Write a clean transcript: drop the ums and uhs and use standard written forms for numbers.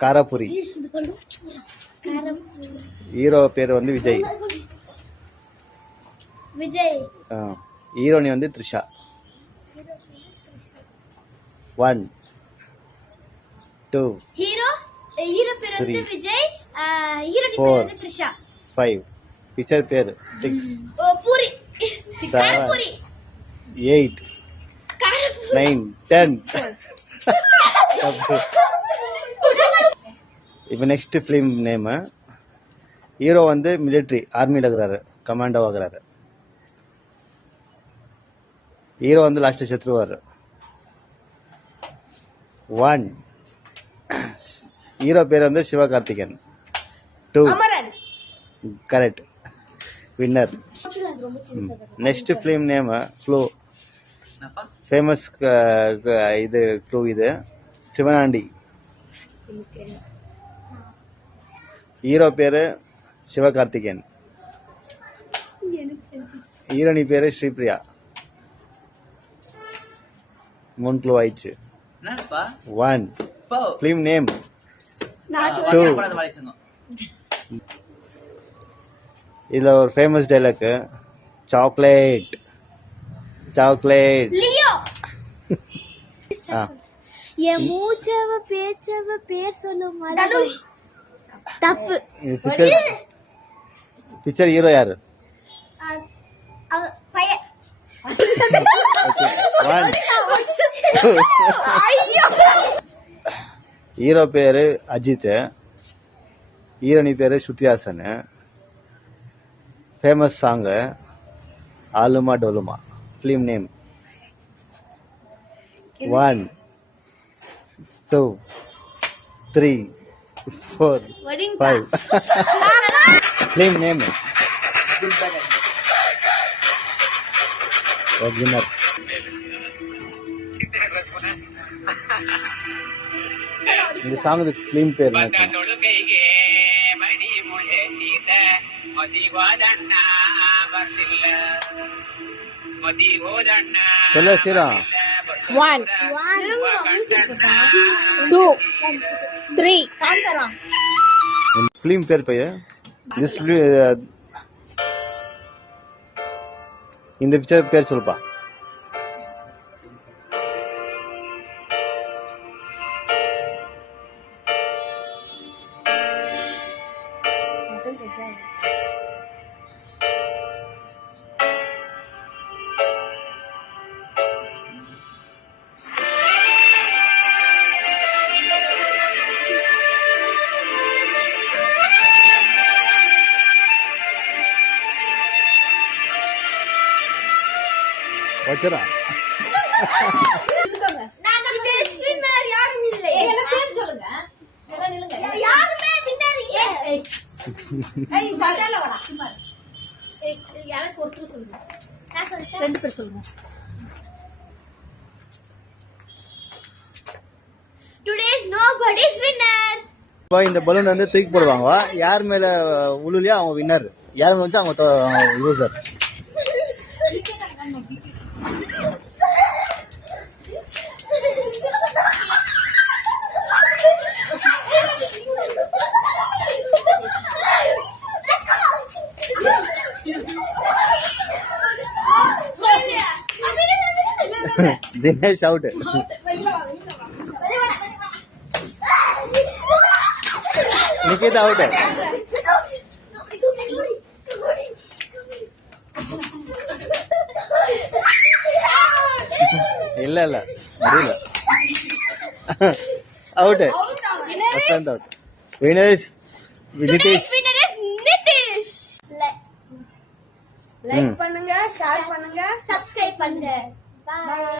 காராபுரி. Hero பேர் வந்து விஜய். ஹீரோனி வந்து த்ரிஷா. 1 2 ஹீரோ பேர் வந்து விஜய், ஹீரோனி பேர் வந்து த்ரிஷா. 5 பிக்சர் பேர் 6 பூரி காரபூரி. 8 9 10. இப்போ நெக்ஸ்ட் ஃபிலிம் நேம். ஹீரோ வந்து மிலிட்ரி ஆர்மியில் இருக்கிறாரு, கமாண்டோ ஆகுறாரு. ஹீரோ வந்து லாஸ்ட்டு செத்துருவார். 1 ஹீரோ பேர் வந்து Sivakarthikeyan. 2 correct, winner. Next film name ஃப்ளூ. ஃபேமஸ் இது க்ளூ. இது சிவனாண்டி. ஹீரோ பேரு சிவகார்த்திகேயன், ஹீரோனி பேரு ஸ்ரீபிரியா. 3 க்ளூ ஆயிடுச்சு. 1 ஃபிலிம் நேம். 2 இதுல ஒரு famous dialogue, chocolate chocolate. Leo. என் மூச்சவ பேச்சவ பேர் சொல்லும் தனுஷ். தப்பு. இது பிக்சர் ஹீரோ யாரு? பையன். 1 ஹீரோ பேரு அஜித், ஹீரோனி பேரு Shruti Haasan. Famous song Aaluma Doluma. Film name. 1 2 3 4 5 film name. Winner. இந்த சாங் ஃபிலிம் பேர் என்ன? சொல்ல சீரா. 1 2 3 காந்தரா. ஃபிலிம் பேர் பையன். இந்த பிக்சர் பேர் சொல்லுப்பா. வச்சரா. இந்த பலூன் வந்து தூக்கி போடுவாங்க. யார் மேல உழுலையோ அவங்க வின்னர், யார் மேல வந்து அவங்க loser. Dinesh out. Nikita out. இல்ல முடியல. Out. Out. Vinesh Nitish. Like பண்ணுங்க, ஷேர் பண்ணுங்க, சப்ஸ்கிரைப் பண்ணுங்க. Bye.